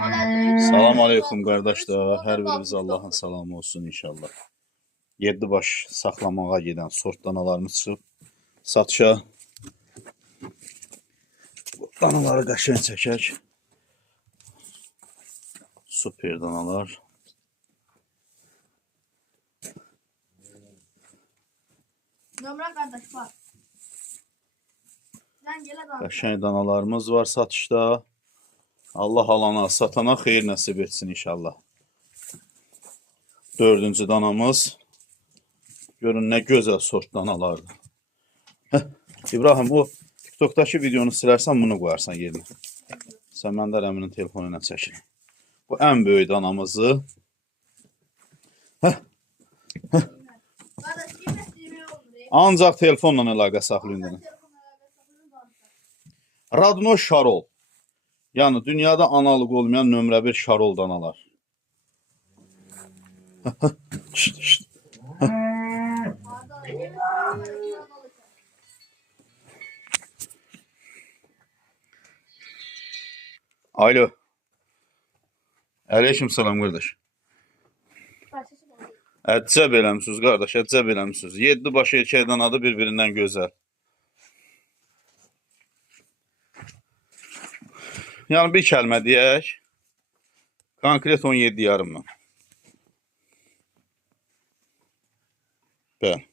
Salam aleyküm qardaşlar. Hər biriniz Allahın salamı olsun inşallah. 7 baş saxlamağa gedən sort danalarımız çıxıb satışa. Danaları qəşəng çəkək. Super danalar. Nömrə qardaş var. Qəşəng danalarımız var satışda. Allah alana, satana xeyir nəsib etsin inşallah. 4-cü danamız. Görün nə gözəl sort danalardır. İbrahim, o TikTok'dakı videonu silərsən, bunu qoyarsan yerinə. Sən məndə Əminin telefonu ilə çəkir. Bu ən böyük danamızı. Ancaq telefonla əlaqə saxlayın. Radno Şarol. Yəni dünyada analıq olmayan nömrə 1 Şarol danalar. Alo. Aleyküm salam qardaş. Əcəb eləmsiniz qardaş, əcəb eləmsiniz. 7 baş erkək danadır bir-birindən gözəl. Yəni bir kəlmə deyək. Konkret 17 yarım mən. Bəli.